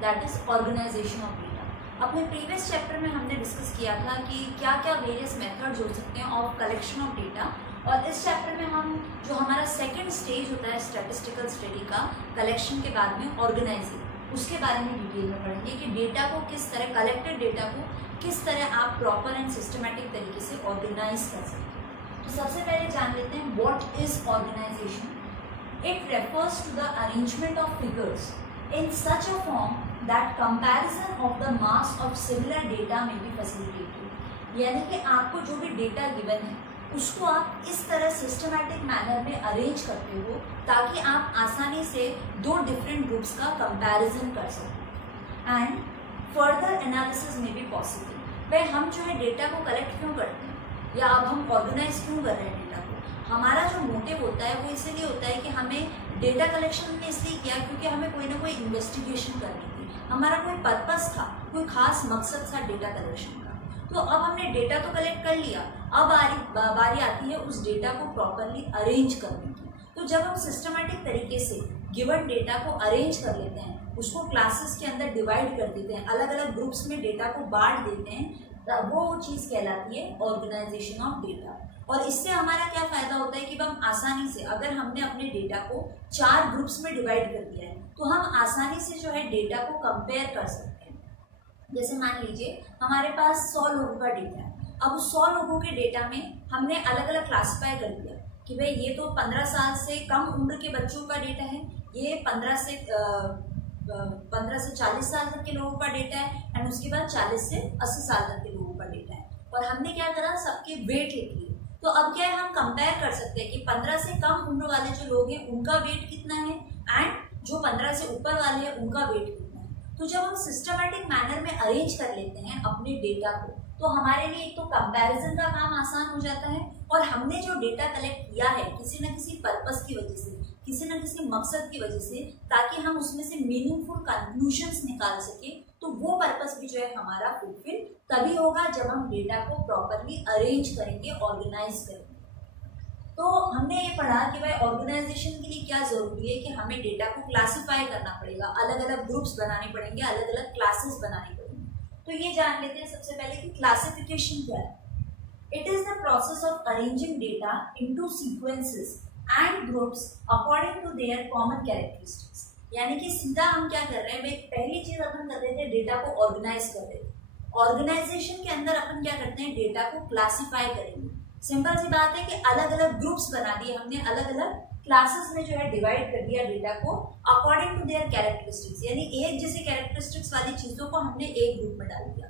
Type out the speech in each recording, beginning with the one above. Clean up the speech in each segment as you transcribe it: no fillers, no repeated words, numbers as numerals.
That is organisation of data. अपने previous chapter में हमने डिस्कस किया था कि क्या क्या वेरियस मेथड्स हो सकते हैं ऑफ कलेक्शन ऑफ डेटा, और इस चैप्टर में हम जो हमारा सेकंड स्टेज होता है स्टैटिस्टिकल स्टडी का कलेक्शन के बाद में ऑर्गेनाइजिंग, उसके बारे में डिटेल में पढ़ेंगे कि डेटा को किस तरह, कलेक्टेड डेटा को किस तरह आप प्रॉपर एंड सिस्टमैटिक तरीके से ऑर्गेनाइज कर सकते हैं। तो सबसे पहले जान लेते हैं what is organisation. It refers to the arrangement of figures in such a form that comparison of the mass of similar data may be facilitated। यानी कि आपको जो भी डेटा गिवन है उसको आप इस तरह सिस्टमैटिक मैनर में अरेंज करते हो ताकि आप आसानी से दो डिफरेंट ग्रुप्स का कंपैरिजन कर सको एंड फर्दर एनालिसिस में भी पॉसिबल। भाई हम जो है डेटा को कलेक्ट क्यों करते हैं या अब हम ऑर्गेनाइज क्यों कर रहे हैं डेटा को, हमारा जो मोटिव होता है वो इसीलिए होता है कि हमें डेटा कलेक्शन ने इसलिए किया क्योंकि हमें कोई ना कोई इन्वेस्टिगेशन करनी थी, हमारा कोई पर्पस था, कोई खास मकसद था डेटा कलेक्शन का। तो अब हमने डेटा तो कलेक्ट कर लिया, अब बारी आती है उस डेटा को प्रॉपरली अरेंज करने की। तो जब हम सिस्टमैटिक तरीके से गिवन डेटा को अरेंज कर लेते हैं, उसको क्लासेस के अंदर डिवाइड कर देते हैं, अलग अलग ग्रुप्स में डेटा को बांट देते हैं, वो चीज़ कहलाती है ऑर्गेनाइजेशन ऑफ डेटा। और इससे हमारा क्या फ़ायदा होता है कि हम आसानी से, अगर हमने अपने डेटा को 4 ग्रुप्स में डिवाइड कर दिया है तो हम आसानी से जो है डेटा को कंपेयर कर सकते हैं। जैसे मान लीजिए हमारे पास 100 लोगों का डेटा है, अब उस 100 लोगों के डेटा में हमने अलग अलग क्लासीफाई कर दिया कि भाई ये तो 15 साल से कम उम्र के बच्चों का डेटा है, ये 15 से 40 साल तक के लोगों का डेटा है, एंड उसके बाद 40 से 80 साल तक के लोगों का डेटा है। और हमने क्या करा, सबके वेट लिख लिए। तो अब क्या है, हम कंपेयर कर सकते हैं कि 15 से कम उम्र वाले जो लोग हैं उनका वेट कितना है एंड जो 15 से ऊपर वाले हैं उनका वेट कितना है। तो जब हम सिस्टमैटिक मैनर में अरेंज कर लेते हैं अपने डेटा को तो हमारे लिए एक तो कंपैरिजन का काम आसान हो जाता है, और हमने जो डेटा कलेक्ट किया है किसी न किसी पर्पस की वजह से, किसी न किसी मकसद की वजह से, ताकि हम उसमें से मीनिंगफुल कंक्लूजन्स निकाल सके, तो वो पर्पस भी जो है हमारा फुलफिल तभी होगा जब हम डेटा को प्रॉपरली अरेंज करेंगे, ऑर्गेनाइज करेंगे। तो हमने ये पढ़ा कि भाई ऑर्गेनाइजेशन के लिए क्या जरूरी है कि हमें डेटा को क्लासिफाई करना पड़ेगा, अलग अलग ग्रुप्स बनाने पड़ेंगे, अलग अलग क्लासेस बनाने पड़ेंगे। तो ये जान लेते हैं सबसे पहले कि क्लासिफिकेशन क्या है। It is the process of arranging data into sequences and groups according to their common characteristics. यानी कि सीधा हम क्या कर रहे हैं भाई, पहली चीज अपन कर रहे थे डेटा को ऑर्गेनाइज कर रहे थे। ऑर्गेनाइजेशन के अंदर अपन क्या करते हैं, डेटा को क्लासिफाई करेंगे। सिंपल सी बात है कि अलग अलग ग्रुप्स बना दिए हमने, अलग अलग क्लासेस में जो है डिवाइड कर दिया डेटा को अकॉर्डिंग टू देयर कैरेक्टरिस्टिक्स। यानी एक जैसे कैरेक्टरिस्टिक्स वाली चीजों को हमने एक ग्रुप में डाल दिया,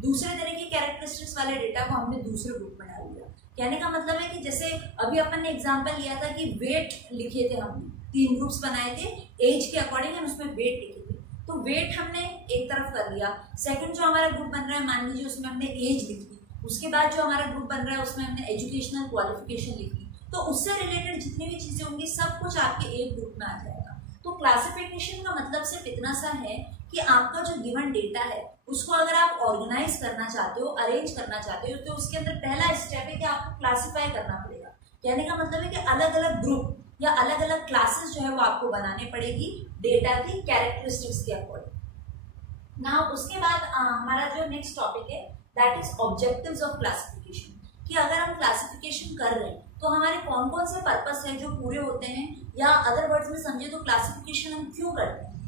दूसरे तरह की कैरेक्टरिस्टिक्स वाले डेटा को हमने दूसरे ग्रुप में डाल दिया। कहने का मतलब है कि जैसे अभी अपन ने एग्जाम्पल लिया था कि वेट लिखे थे, हमने 3 ग्रुप्स बनाए थे एज के अकॉर्डिंग, हम उसमें वेट लिखे थे। तो वेट हमने एक तरफ कर लिया। सेकंड जो हमारा ग्रुप बन रहा है, मान लीजिए उसमें हमने एज लिखी। उसके बाद जो हमारा ग्रुप बन रहा है उसमें हमने एजुकेशनल क्वालिफिकेशन लिखी। तो उससे रिलेटेड जितनी भी चीजें होंगी सब कुछ आपके एक ग्रुप में आ जाएगा। तो क्लासिफिकेशन का मतलब सिर्फ इतना सा है कि आपका जो गिवन डेटा है उसको अगर आप ऑर्गेनाइज करना चाहते हो, अरेंज करना चाहते हो, तो उसके अंदर पहला स्टेप है कि आपको क्लासिफाई करना पड़ेगा। कहने का मतलब है कि अलग अलग ग्रुप या अलग अलग क्लासेस जो है वो आपको बनाने पड़ेगी डेटा की कैरेक्टरिस्टिक्स के अकॉर्डिंग। ना उसके बाद हमारा जो नेक्स्ट टॉपिक है that is objectives of classification. कि अगर हम क्लासिफिकेशन कर रहे हैं तो हमारे कौन कौन से पर्पस हैं जो पूरे होते हैं, या अदर वर्ड्स में समझे तो क्लासिफिकेशन हम क्यों करते हैं।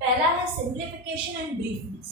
पहला है सिंप्लीफिकेशन एंड ब्रीफनेस।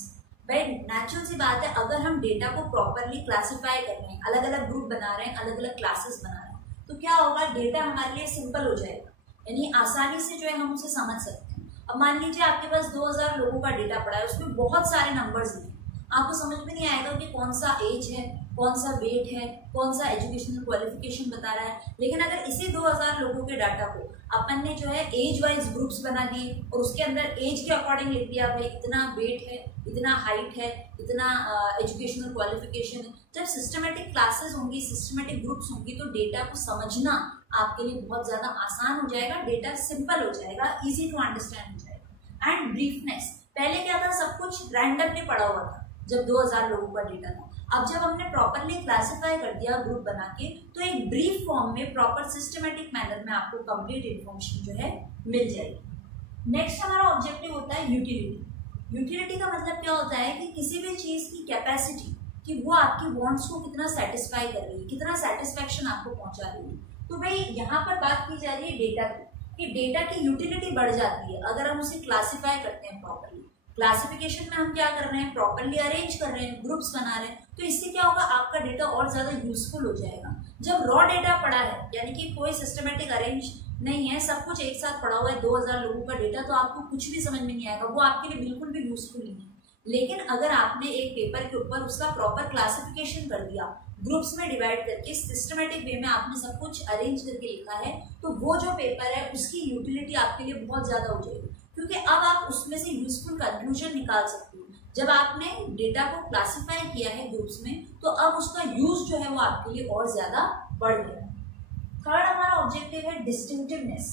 भाई नेचुरल सी बात है, अगर हम डेटा को प्रॉपरली क्लासिफाई कर रहे हैं, अलग अलग ग्रुप बना रहे हैं, अलग अलग क्लासेस बना रहे हैं, तो क्या होगा, डेटा हमारे लिए सिंपल हो जाएगा, यानी आसानी से जो है हम उसे समझ सकते हैं। अब मान लीजिए आपके पास 2000 लोगों का डेटा पड़ा है, उसमें बहुत सारे नंबर्स हैं, आपको समझ में नहीं आएगा कि कौन सा एज है, कौन सा वेट है, कौन सा एजुकेशनल क्वालिफिकेशन बता रहा है। लेकिन अगर इसी 2000 लोगों के डाटा को अपन ने जो है एज वाइज ग्रुप्स बना दिए और उसके अंदर एज के अकॉर्डिंग लिख दिया, भाई इतना वेट है, इतना हाइट है, इतना एजुकेशनल क्वालिफिकेशन है। जब सिस्टमेटिक क्लासेस होंगी, सिस्टमेटिक ग्रुप्स होंगी, तो डेटा को समझना आपके लिए बहुत ज़्यादा आसान हो जाएगा, डेटा सिंपल हो जाएगा, ईजी टू अंडरस्टैंड हो जाएगा। एंड ब्रीफनेस, पहले क्या था, सब कुछ रैंडमली पड़ा हुआ था जब 2000 लोगों का डेटा था। अब जब हमने प्रॉपरली क्लासिफाई कर दिया ग्रुप बना के, तो एक ब्रीफ फॉर्म में प्रॉपर सिस्टमेटिक मैनर में आपको कंप्लीट इन्फॉर्मेशन जो है मिल जाएगी। नेक्स्ट हमारा ऑब्जेक्टिव होता है यूटिलिटी। यूटिलिटी का मतलब क्या होता है कि किसी भी चीज की कैपेसिटी कि वो आपकी वांट्स को कितना सेटिस्फाई कर रही है, कितना सेटिस्फेक्शन आपको पहुंचा रही है। तो भाई यहाँ पर बात की जा रही है डेटा की, कि डेटा की यूटिलिटी बढ़ जाती है अगर हम उसे क्लासिफाई करते हैं प्रॉपर्ली। क्लासिफिकेशन में हम क्या कर रहे हैं, प्रॉपर्ली अरेंज कर रहे हैं, ग्रुप्स बना रहे हैं, तो इससे क्या होगा, आपका डेटा और ज्यादा यूजफुल हो जाएगा। जब रॉ डेटा पड़ा है, यानी कि कोई सिस्टमेटिक अरेंज नहीं है, सब कुछ एक साथ पड़ा हुआ है, 2000 लोगों का डेटा, तो आपको कुछ भी समझ में नहीं आएगा, वो आपके लिए बिल्कुल भी यूजफुल नहीं है। लेकिन अगर आपने एक पेपर के ऊपर उसका प्रॉपर क्लासिफिकेशन कर दिया, ग्रुप्स में डिवाइड करके सिस्टमेटिक वे में आपने सब कुछ अरेंज करके लिखा है, तो वो जो पेपर है उसकी यूटिलिटी आपके लिए बहुत ज्यादा हो जाएगी, क्योंकि अब आप उसमें से यूजफुल कंक्लूजन निकाल सकते हो। जब आपने डेटा को क्लासिफाई किया है ग्रुप्स में, तो अब उसका यूज जो है वो आपके लिए और ज्यादा बढ़ गया। थर्ड हमारा ऑब्जेक्टिव है डिस्टिंक्टिवनेस।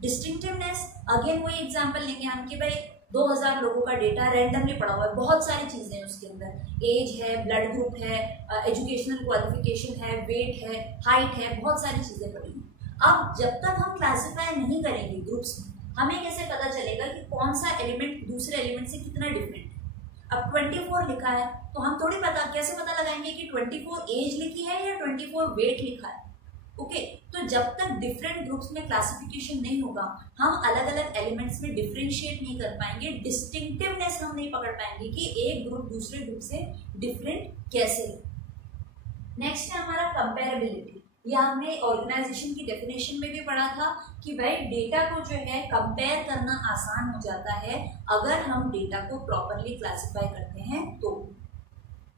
डिस्टिंक्टिवनेस अगेन वही एग्जांपल लेंगे हम कि भाई 2000 लोगों का डेटा रैंडमली पड़ा हुआ है, बहुत सारी चीजें हैं उसके अंदर, एज है, ब्लड ग्रुप है, एजुकेशनल क्वालिफिकेशन है, वेट है, हाइट है, बहुत सारी चीजें पड़ी हैं। अब जब तक हम क्लासिफाई नहीं करेंगे ग्रुप्स में, हमें कैसे पता चलेगा कि कौन सा एलिमेंट दूसरे एलिमेंट से कितना डिफरेंट है। अब 24 लिखा है, तो हम थोड़ी कैसे पता लगाएंगे कि 24 एज लिखी है या 24 वेट लिखा है। ओके, तो जब तक डिफरेंट ग्रुप्स में क्लासिफिकेशन नहीं होगा, हम अलग अलग एलिमेंट्स में डिफरेंशिएट नहीं कर पाएंगे, डिस्टिंक्टिवनेस हम नहीं पकड़ पाएंगे कि एक ग्रुप दूसरे ग्रुप से डिफरेंट कैसे है। नेक्स्ट है हमारा कंपेरेबिलिटी। यह हमने ऑर्गेनाइजेशन की डेफिनेशन में भी पढ़ा था कि भाई डेटा को जो है कंपेयर करना आसान हो जाता है अगर हम डेटा को प्रॉपरली क्लासिफाई करते हैं तो।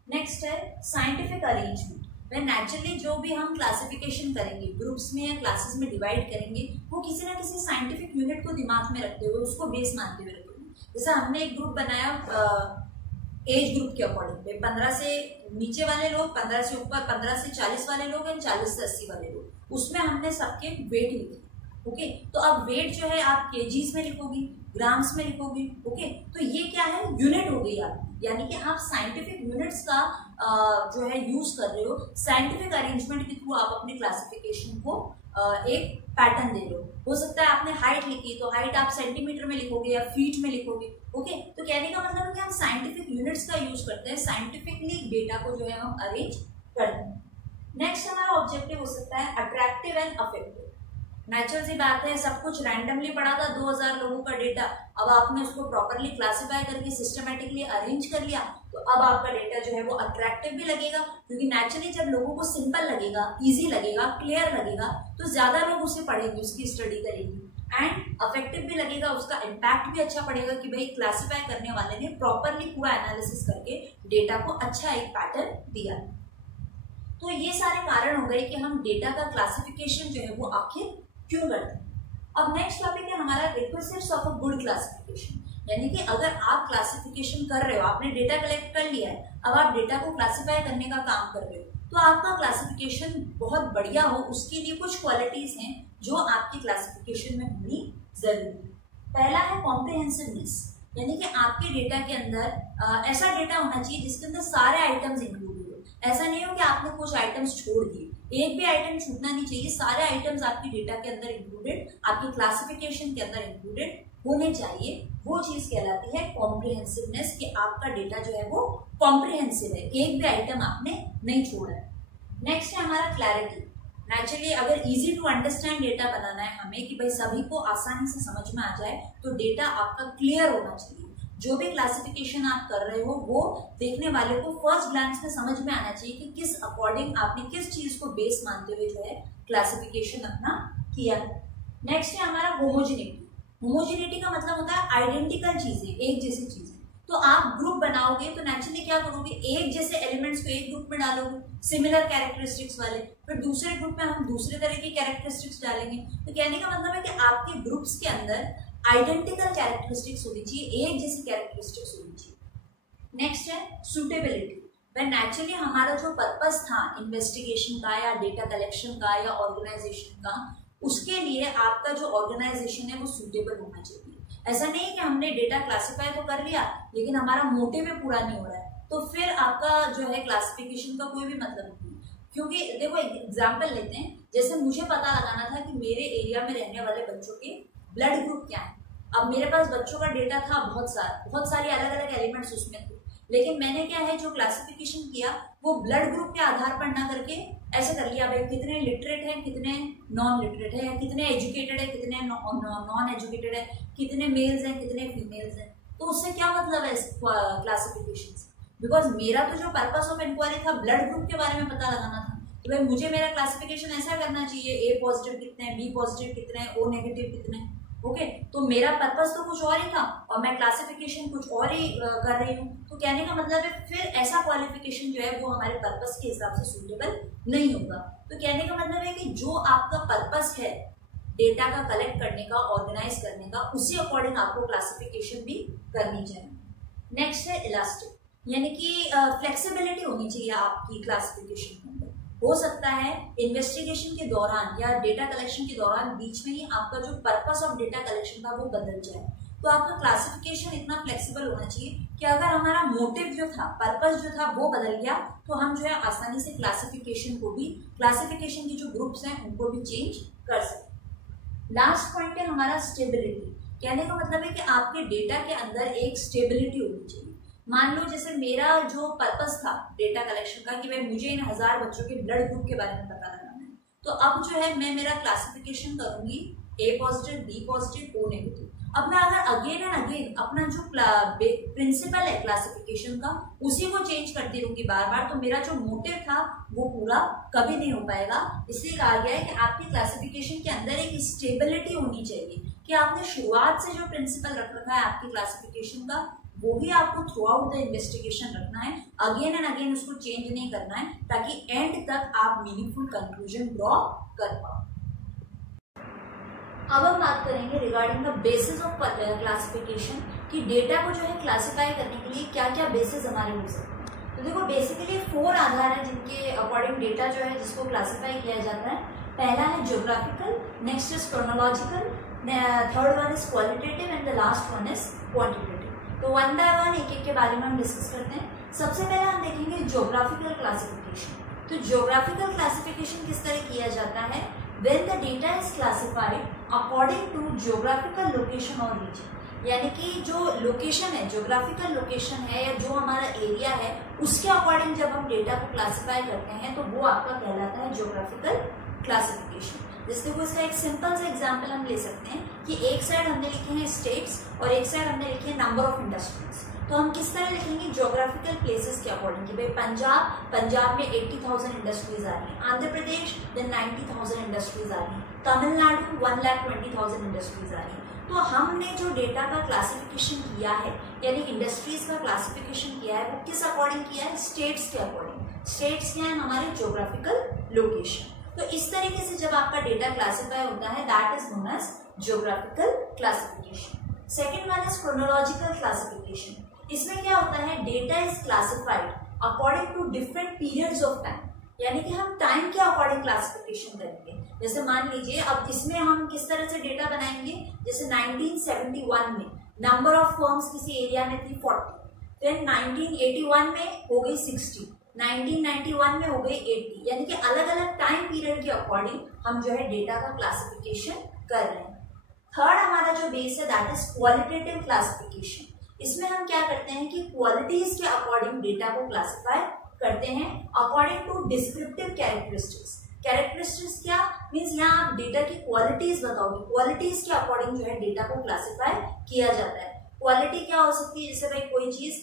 नेक्स्ट है साइंटिफिक अरेंजमेंट। वह नेचुरली जो भी हम क्लासिफिकेशन करेंगे, ग्रुप्स में या क्लासेस में डिवाइड करेंगे, वो किसी ना किसी साइंटिफिक यूनिट को दिमाग में रखते हुए, उसको बेस मानते हुए रखेंगे। जैसे हमने एक ग्रुप बनाया एज ग्रुप के अकॉर्डिंग, 15 से नीचे वाले लोग, 15 से ऊपर, 15 से 40 वाले लोग एंड 40 से 80 वाले लोग, उसमें हमने सबके वेट लिखे। ओके, तो अब वेट जो है आप केजीज में लिखोगी, ग्राम्स में लिखोगी। ओके, तो ये क्या है, यूनिट हो गई आपकी, यानी कि आप साइंटिफिक यूनिट्स का जो है यूज कर रहे हो। साइंटिफिक अरेंजमेंट के थ्रू आप अपने क्लासिफिकेशन को एक पैटर्न दे रहे हो सकता है आपने हाइट लिखी, तो हाइट आप सेंटीमीटर में लिखोगे या फीट में लिखोगे। ओके, तो कहने का मतलब है कि हम साइंटिफिक यूनिट्स का यूज करते हैं, साइंटिफिकली डेटा को जो है हम अरेंज करते हैं। नेक्स्ट हमारा ऑब्जेक्टिव हो सकता है अट्रैक्टिव एंड अफेक्टिव। नेचुरल सी बात है, सब कुछ रैंडमली पड़ा था, 2000 लोगों का डेटा, अब आपने उसको प्रॉपरली क्लासिफाई करके सिस्टमेटिकली अरेंज कर लिया, तो अब आपका डेटा जो है वो अट्रैक्टिव भी लगेगा, क्योंकि नेचुरली जब लोगों को सिंपल लगेगा, इजी लगेगा, क्लियर लगेगा, तो ज्यादा लोग उसे पढ़ेंगे, उसकी स्टडी करेंगे, एंड अफेक्टिव भी लगेगा, उसका इम्पैक्ट भी अच्छा पड़ेगा कि भाई क्लासिफाई करने वाले ने प्रॉपरली पूरा एनालिसिस करके डेटा को अच्छा एक पैटर्न दिया। तो ये सारे कारण हो गए कि हम डेटा का क्लासिफिकेशन जो है वो आखिर क्यों करते हैं। अब नेक्स्ट टॉपिक है हमारा requisites of a good classification, यानी कि अगर आप क्लासिफिकेशन कर रहे हो, आपने डेटा कलेक्ट कर लिया है, अब आप डेटा को क्लासिफाई करने का काम कर रहे हो, तो आपका क्लासिफिकेशन बहुत बढ़िया हो, उसके लिए कुछ क्वालिटीज हैं जो आपकी क्लासिफिकेशन में होनी जरूरी है। पहला है कॉम्प्रिहेंसिवनेस, यानी कि आपके डेटा के अंदर ऐसा डेटा होना चाहिए जिसके अंदर सारे आइटम्स इंक्लूडेड हो। ऐसा नहीं हो कि आपने कुछ आइटम्स छोड़ दिए, एक भी आइटम छूटना नहीं चाहिए, सारे आइटम्स आपकी डेटा के अंदर इंक्लूडेड, आपकी क्लासिफिकेशन के अंदर इंक्लूडेड होने चाहिए। वो चीज कहलाती है कॉम्प्रिहेंसिवनेस, कि आपका डेटा जो है वो कॉम्प्रिहेंसिव है, एक भी आइटम आपने नहीं छोड़ा है। नेक्स्ट है हमारा क्लैरिटी। नेचुरली अगर इजी टू अंडरस्टैंड डेटा बनाना है हमें, कि भाई सभी को आसानी से समझ में आ जाए, तो डेटा आपका क्लियर होना चाहिए। जो भी क्लासिफिकेशन आप कर रहे हो वो देखने वाले को फर्स्ट ग्लैंस में समझ में आना चाहिए कि किस अकॉर्डिंग आपने किस चीज को बेस मानते हुए जो है क्लासिफिकेशन अपना किया है। नेक्स्ट है हमारा होमोजेनिटी। होमोजेनिटी का मतलब होता है आइडेंटिकल चीजें, एक जैसी चीजें। तो आप ग्रुप बनाओगे तो नेचुरली क्या करोगे, एक जैसे एलिमेंट्स को एक ग्रुप में डालोगे, सिमिलर कैरेक्टरिस्टिक्स वाले, फिर दूसरे ग्रुप में हम दूसरे तरह की कैरेक्टरिस्टिक्स डालेंगे। तो कहने का मतलब है कि आपके ग्रुप्स के अंदर आइडेंटिकल कैरेक्टरिस्टिक्स होनी चाहिए, एक जैसी कैरेक्टरिस्टिक्स होनी चाहिए। नेक्स्ट है सूटेबिलिटी। वह नेचुरली हमारा जो पर्पस था इन्वेस्टिगेशन का या डेटा कलेक्शन का या ऑर्गेनाइजेशन का, उसके लिए आपका जो ऑर्गेनाइजेशन है वो सूटेबल होना चाहिए। ऐसा नहीं कि हमने डेटा क्लासिफाई तो कर लिया लेकिन हमारा मोटिव में पूरा नहीं हो रहा है, तो फिर आपका जो है क्लासिफिकेशन का कोई भी मतलब नहीं। क्योंकि देखो एक एग्जाम्पल लेते हैं, जैसे मुझे पता लगाना था कि मेरे एरिया में रहने वाले बच्चों के ब्लड ग्रुप क्या है। अब मेरे पास बच्चों का डेटा था बहुत सारी अलग अलग एलिमेंट्स उसमें थे, लेकिन मैंने क्या है जो क्लासिफिकेशन किया वो ब्लड ग्रुप के आधार पर ना करके ऐसे कर लिया, भाई कितने लिटरेट है, कितने नॉन लिटरेट है, कितने एजुकेटेड है, कितने नॉन एजुकेटेड है, कितने मेल्स हैं, कितने फीमेल्स हैं। तो उससे क्या मतलब है क्लासिफिकेशन से? बिकॉज मेरा तो जो पर्पस ऑफ इंक्वायरी था ब्लड ग्रुप के बारे में पता लगाना था, तो भाई मुझे मेरा क्लासिफिकेशन ऐसा करना चाहिए, ए पॉजिटिव कितने हैं, बी पॉजिटिव कितने हैं, ओ नेगेटिव कितने हैं। ओके, तो मेरा पर्पस तो कुछ और ही था और मैं क्लासिफिकेशन कुछ और ही कर रही हूँ। तो कहने का मतलब है फिर ऐसा क्वालिफिकेशन जो है वो हमारे पर्पस के हिसाब से सूटेबल नहीं होगा। तो कहने का मतलब है कि जो आपका पर्पस है डेटा का कलेक्ट करने का, ऑर्गेनाइज करने का, उसी अकॉर्डिंग आपको क्लासिफिकेशन भी करनी चाहिए। नेक्स्ट है इलास्टिक, यानी कि फ्लेक्सिबिलिटी होनी चाहिए आपकी क्लासिफिकेशन के अंदर। हो सकता है इन्वेस्टिगेशन के दौरान या डेटा कलेक्शन के दौरान बीच में ही आपका जो पर्पस ऑफ डेटा कलेक्शन था वो बदल जाए, तो आपका क्लासिफिकेशन इतना फ्लेक्सिबल होना चाहिए कि अगर हमारा मोटिव जो था, पर्पस जो था वो बदल गया तो हम जो है आसानी से क्लासिफिकेशन की जो ग्रुप्स हैं उनको भी चेंज कर सकते। लास्ट पॉइंट है हमारा स्टेबिलिटी। कहने का मतलब है कि आपके डेटा के अंदर एक स्टेबिलिटी होनी चाहिए। मान लो जैसे मेरा जो पर्पस था डेटा कलेक्शन का कि भाई मुझे इन 1000 बच्चों के ब्लड ग्रुप के बारे में पता लगाना है, तो अब जो है मैं मेरा क्लासिफिकेशन करूंगी A positive, B positive, O negative. अब मैं अगर अगेन एंड अगेन अपना जो प्रिंसिपल है क्लासिफिकेशन का उसी को चेंज करती रहूंगी बार बार, तो मेरा जो मोटिव था वो पूरा कभी नहीं हो पाएगा। इसलिए कहा गया है कि आपकी क्लासिफिकेशन के अंदर एक स्टेबिलिटी होनी चाहिए कि आपने शुरुआत से जो प्रिंसिपल रख रखा है आपकी क्लासिफिकेशन का वो भी आपको थ्रू आउट द इन्वेस्टिगेशन रखना है, अगेन एंड अगेन उसको चेंज नहीं करना है, ताकि एंड तक आप मीनिंगफुल कंक्लूजन ड्रॉ कर पाओ। अब हम बात करेंगे regarding the basis of classification कि डेटा को जो है क्लासिफाई करने के लिए क्या क्या बेसिस हमारे हो सकते हैं। तो देखो बेसिकली 4 आधार है जिनके अकॉर्डिंग डेटा जो है जिसको क्लासिफाई किया जाता है। पहला है geographical, next is chronological, third one is qualitative and the last one is quantitative. तो वन बाय वन एक एक के बारे में हम डिस्कस करते हैं। सबसे पहले हम देखेंगे ज्योग्राफिकल क्लासिफिकेशन। तो ज्योग्राफिकल क्लासिफिकेशन किस तरह किया जाता है? When the data is classified according to geographical location और रीजन, यानी कि जो लोकेशन है, ज्योग्राफिकल लोकेशन है या जो हमारा एरिया है उसके अकॉर्डिंग जब हम डेटा को क्लासिफाई करते हैं तो वो आपका कहलाता है ज्योग्राफिकल क्लासिफिकेशन। जैसे को इसका एक सिंपल सा एग्जांपल हम ले सकते हैं कि एक साइड हमने लिखे हैं स्टेट्स और एक साइड हमने लिखे हैं नंबर ऑफ इंडस्ट्रीज। तो हम किस तरह लिखेंगे? ज्योग्राफिकल प्लेसेस के अकॉर्डिंग कि भाई पंजाब में 80,000 इंडस्ट्रीज आ रही है, आंध्र प्रदेश देन 90,000 इंडस्ट्रीज आ रही है, तमिलनाडु 1,20,000 इंडस्ट्रीज आ रही है। तो हमने जो डेटा का क्लासिफिकेशन किया है यानी इंडस्ट्रीज का क्लासिफिकेशन किया है वो किस अकॉर्डिंग किया है? स्टेट्स के अकॉर्डिंग। स्टेट्स क्या है? हमारे ज्योग्राफिकल लोकेशन। तो इस तरीके से जब आपका डेटा क्लासिफाई होता है that is known as geographical classification. Second one is chronological classification. इसमें क्या होता है? Data is classified according to different periods of time, यानी कि हम टाइम के अकॉर्डिंग क्लासिफिकेशन करेंगे। जैसे मान लीजिए अब इसमें हम किस तरह से डेटा बनाएंगे, जैसे 1971 में नंबर ऑफ फर्म्स किसी एरिया में थी 40, फिर 1981 में हो गई 60, 1991 में हो गई 80, यानी कि अलग अलग टाइम पीरियड के अकॉर्डिंग हम जो है डेटा का क्लासिफिकेशन कर रहे हैं। थर्ड हमारा जो बेस है दैट इज क्वालिटेटिव क्लासिफिकेशन। इसमें हम क्या करते हैं कि क्वालिटीज के अकॉर्डिंग डेटा को क्लासिफाई करते हैं according to descriptive characteristics. Characteristics क्या मीन्स? यहाँ आप डेटा की क्वालिटीज बताओगे, क्वालिटीज के अकॉर्डिंग जो है डेटा को क्लासिफाई किया जाता है। क्वालिटी क्या हो सकती है? जैसे भाई कोई चीज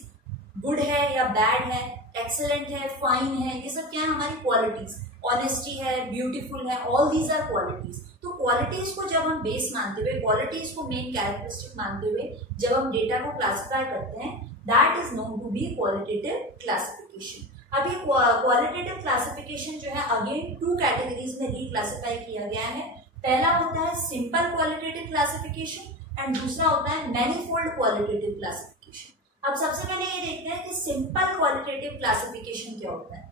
गुड है या बैड है, एक्सेलेंट है, फाइन है, ये सब क्या है? हमारी क्वालिटीज। ऑनेस्टी है, ब्यूटीफुल है, ऑल दीज आर क्वालिटीज। तो क्वालिटीज को जब हम बेस मानते हुए, क्वालिटीज को मेन कैरेक्टरिस्टिक मानते हुए जब हम डेटा को क्लासिफाई करते हैं that is known to be qualitative classification. अब ये क्वालिटेटिव क्लासिफिकेशन जो है अगेन 2 कैटेगरीज में रीक्लासिफाई किया गया है। पहला होता है सिंपल क्वालिटेटिव क्लासिफिकेशन एंड दूसरा होता है मैनीफोल्ड क्वालिटेटिव क्लासिफिकेशन। अब सबसे पहले ये देखते हैं कि सिंपल क्वालिटेटिव क्लासिफिकेशन क्या होता है।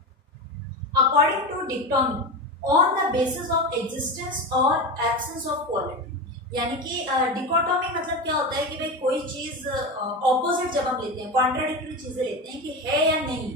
According to dichotomy on the basis of existence और एब्सेंस ऑफ क्वालिटी, यानी कि डिकोटोमी मतलब क्या होता है कि भाई कोई चीज ऑपोजिट जब हम लेते हैं, कॉन्ट्राडिक्टरी चीजें लेते हैं कि है या नहीं।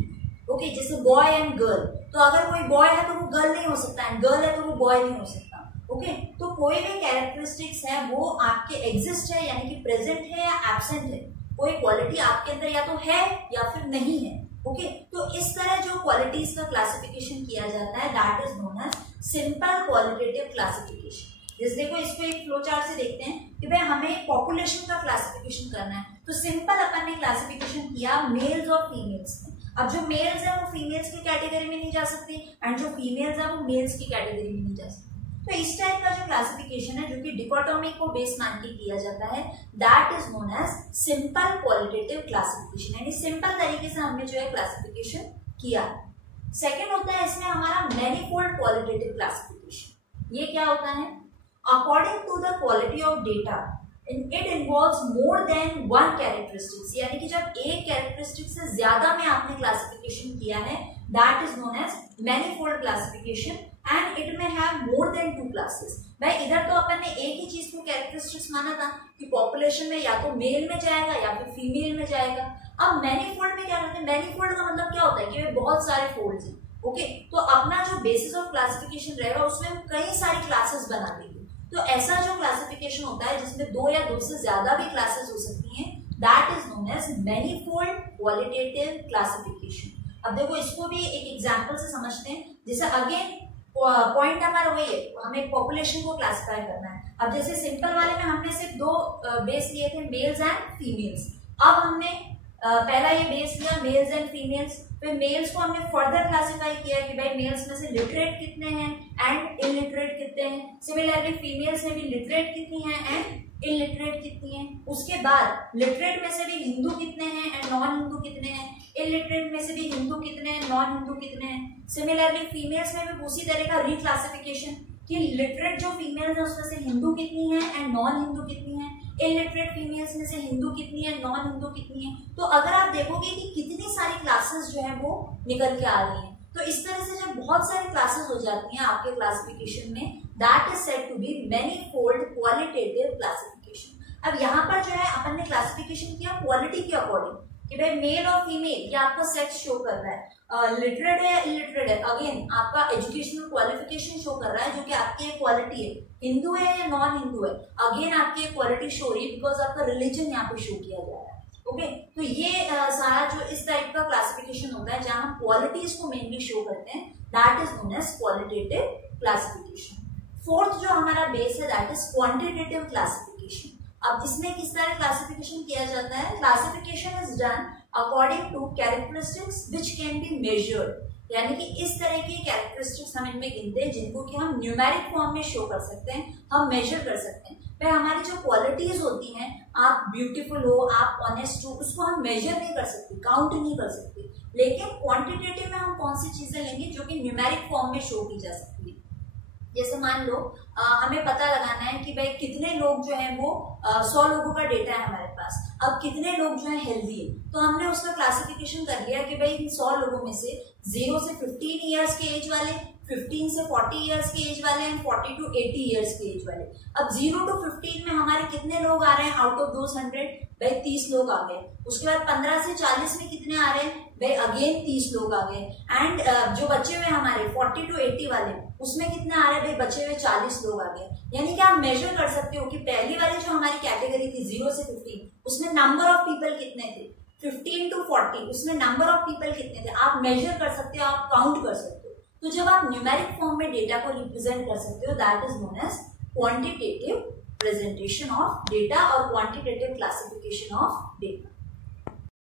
ओके, जैसे बॉय एंड गर्ल, तो अगर कोई बॉय है तो वो गर्ल नहीं हो सकता, एंड गर्ल है तो वो बॉय नहीं हो सकता। ओके तो कोई भी कैरेक्टरिस्टिक्स है वो आपके एग्जिस्ट है यानी कि प्रेजेंट है या एब्सेंट है, कोई क्वालिटी आपके अंदर या तो है या फिर नहीं है। ओके तो इस तरह जो क्वालिटीज का क्लासिफिकेशन किया जाता है that is known as simple qualitative classification. जैसे देखो इसको एक फ्लो चार्ट से देखते हैं कि भाई हमें पॉपुलेशन का क्लासिफिकेशन करना है, तो सिंपल अपन ने क्लासिफिकेशन किया मेल्स और फीमेल्स में। अब जो मेल्स है वो फीमेल्स की कैटेगरी में नहीं जा सकती एंड जो फीमेल्स है वो मेल्स की कैटेगरी में नहीं जा सकती। तो इस टाइप का जो क्लासिफिकेशन है जो कि डिकोटोमी को बेस मान के किया जाता है that is known as simple qualitative classification, यानी सिंपल तरीके से हमने जो है क्लासिफिकेशन किया। सेकंड होता है इसमें हमारा मैनीफोल्ड क्वालिटेटिव क्लासिफिकेशन। ये क्या होता है? According to the quality of data it involves more than one characteristics, यानी कि जब एक कैरेक्टरिस्टिक से ज्यादा में आपने क्लासिफिकेशन किया है that is known as manifold classification and it may have more than two classes. भाई इधर तो अपन ने एक ही चीज को कैरेक्टरिस्टिक्स माना था कि पॉपुलेशन में या तो मेल में जाएगा या फिर फीमेल में जाएगा। अब मैनीफोल्ड में क्या करते हैं? मैनीफोल्ड का मतलब क्या होता है कि बहुत सारे फोल्ड्स हैं। ओके तो अपना जो बेसिस ऑफ क्लासिफिकेशन रहेगा उसमें हम कई सारी क्लासेस बना देंगे। तो ऐसा जो क्लासिफिकेशन होता है जिसमें दो या दो से ज्यादा भी क्लासेस हो सकती हैं that is known as manifold qualitative classification. अब देखो इसको भी एक एग्जांपल से समझते हैं। जैसे अगेन पॉइंट हमारा वही है, हमें पॉपुलेशन को क्लासिफाई करना है। अब जैसे सिंपल वाले में हमने सिर्फ दो बेस लिए थे मेल्स एंड फीमेल्स। अब हमने पहला ये बेस लिया मेल्स एंड फीमेल्स, फिर मेल्स को हमने फर्दर क्लासिफाई किया कि भाई मेल्स में से लिटरेट कितने हैं एंड इलिटरेट कितने हैं। सिमिलरली फीमेल्स में भी लिटरेट कितनी है एंड इलिटरेट कितनी है। उसके बाद लिटरेट में से भी हिंदू कितने हैं एंड नॉन हिंदू कितने हैं, इलिटरेट में से भी हिंदू कितने हैं नॉन हिंदू कितने हैं। सिमिलरली फीमेल्स में भी उसी तरह का रिक्लासिफिकेशन कि लिटरेट जो फीमेल्स है उसमें से हिंदू कितनी है एंड नॉन हिंदू कितनी है, इलिटरेट फीमेल्स में से हिंदू कितनी है नॉन हिंदू कितनी है। तो अगर आप देखोगे कि कितनी सारी क्लासेस जो है वो निकल के आ रही हैं, तो इस तरह से जब बहुत सारी क्लासेस हो जाती हैं आपके क्लासिफिकेशन में that is said to be manifold qualitative classification. अब यहाँ पर जो है अपन ने क्लासिफिकेशन किया क्वालिटी के अकॉर्डिंग कि भाई मेल और फीमेल ये आपका सेक्स शो कर रहा है, लिटरेट है इलिटरेट है, अगेन आपका एजुकेशनल क्वालिफिकेशन शो कर रहा है जो कि आपकी क्वालिटी है, हिंदू है या नॉन हिंदू है, अगेन आपकी क्वालिटी शो रही है बिकॉज आपका रिलीजन यहाँ पे शो किया जा रहा है। ओके तो ये सारा जो इस टाइप का क्लासिफिकेशन होता है जहां हम क्वालिटीज को मेनली शो करते हैं that is known as qualitative classification. Fourth जो हमारा बेस है दैट इज क्वांटिटेटिव क्लासिफिकेशन। अब इसमें किस तरह क्लासिफिकेशन किया जाता है? Classification is done according to characteristics which can be measured, यानी कि इस तरह की कैरेक्टरिस्टिक्स हम इनमें गिनते हैं जिनको कि हम न्यूमेरिक फॉर्म में शो कर सकते हैं, हम मेजर कर सकते हैं। भाई हमारी जो क्वालिटीज होती हैं, आप ब्यूटीफुल हो, आप ऑनेस्ट हो, उसको हम मेजर नहीं कर सकते, काउंट नहीं कर सकते, लेकिन क्वांटिटेटिव में हम कौन सी चीजें लेंगे जो कि न्यूमेरिक फॉर्म में शो की जा सकती है। जैसे मान लो हमें पता लगाना है कि भाई कितने लोग जो है वो 100 लोगों का डेटा है हमारे पास, अब कितने लोग जो है हेल्दी है, तो हमने उसका क्लासिफिकेशन कर लिया कि भाई इन 100 लोगों में से 0 से 15 इयर्स के एज वाले, 15 से 40 इयर्स के एज वाले एंड 40 to 80 इयर्स के एज वाले। अब 0 to 15 में हमारे कितने लोग आ रहे हैं आउट ऑफ दोस 100? भाई 30 लोग आ गए। उसके बाद 15 से 40 में कितने आ रहे हैं? भाई अगेन 30 लोग आ गए। एंड जो बचे हुए हमारे 40 to 80 वाले उसमें कितने आ रहे हैं? भाई बचे हुए 40 लोग आ गए। यानी कि आप मेजर कर सकते हो कि पहली वाली जो हमारी कैटेगरी थी 0 से 15 उसमें नंबर ऑफ पीपल कितने थे, 15 to 40 उसमें नंबर ऑफ पीपल कितने थे, आप मेजर कर सकते हो, आप काउंट कर सकते हो। तो जब आप न्यूमेरिक फॉर्म में डेटा को रिप्रेजेंट कर सकते हो that is known as quantitative presentation of data और क्वांटिटेटिव क्लासिफिकेशन ऑफ डेटा।